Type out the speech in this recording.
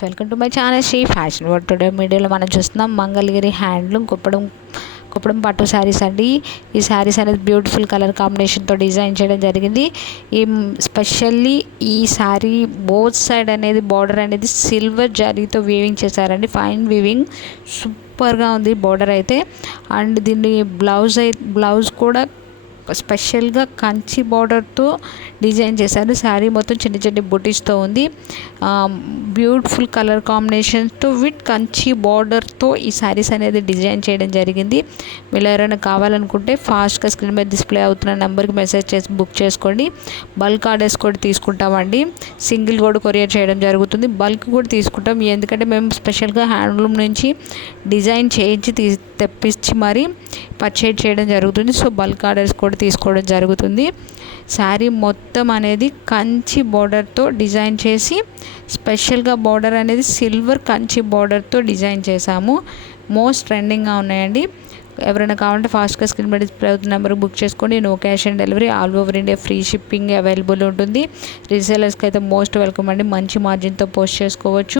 Welcome to my channel Sri fashion world. Today వీడియోలో మనం చూస్తున్నాం మంగళగిరి హ్యాండ్లూమ్ కుప్పడం పట్టు శారీస్ అండి. ఈ శారీస్ అనేది బ్యూటిఫుల్ కలర్ కాంబినేషన్తో డిజైన్ చేయడం జరిగింది. ఈ స్పెషల్లీ ఈ శారీ బోత్ సైడ్ అనేది బార్డర్ అనేది సిల్వర్ జరీతో వీవింగ్ చేశారండి. ఫైన్ వీవింగ్ సూపర్గా ఉంది బార్డర్ అయితే. అండ్ దీన్ని బ్లౌజ్ కూడా స్పెషల్గా కంచి బార్డర్తో డిజైన్ చేశారు. శారీ మొత్తం చిన్న చిన్న బుటీస్తో ఉంది. బ్యూటిఫుల్ కలర్ కాంబినేషన్తో విత్ కంచి బార్డర్తో ఈ శారీస్ అనేది డిజైన్ చేయడం జరిగింది. మీరు ఎవరైనా కావాలనుకుంటే ఫాస్ట్గా స్క్రీన్ మీద డిస్ప్లే అవుతున్న నెంబర్కి మెసేజ్ చేసి బుక్ చేసుకోండి. బల్క్ ఆర్డర్స్ కూడా తీసుకుంటామండి. సింగిల్ కూడా కొరియర్ చేయడం జరుగుతుంది. బల్క్ కూడా తీసుకుంటాం, ఎందుకంటే మేము స్పెషల్గా హ్యాండ్లూమ్ నుంచి డిజైన్ చేయించి తెప్పించి మరీ పర్చేజ్ చేయడం జరుగుతుంది. సో బల్క్ ఆర్డర్స్ కూడా తీసుకోవడం జరుగుతుంది. శారీ మొత్తం అనేది కంచి బార్డర్తో డిజైన్ చేసి స్పెషల్గా బార్డర్ అనేది సిల్వర్ కంచి బార్డర్తో డిజైన్ చేశాము. మోస్ట్ ట్రెండింగ్గా ఉన్నాయండి. ఎవరైనా కావాలంటే ఫాస్ట్గా స్క్రీన్ మీద డిస్ప్లే అవుతున్న నెంబర్కి బుక్ చేసుకోండి. No cash on delivery, all over India free shipping available ఉంటుంది. రీసేలర్స్కి అయితే మోస్ట్ వెల్కమ్ అండి. మంచి మార్జిన్తో పోస్ట్ చేసుకోవచ్చు.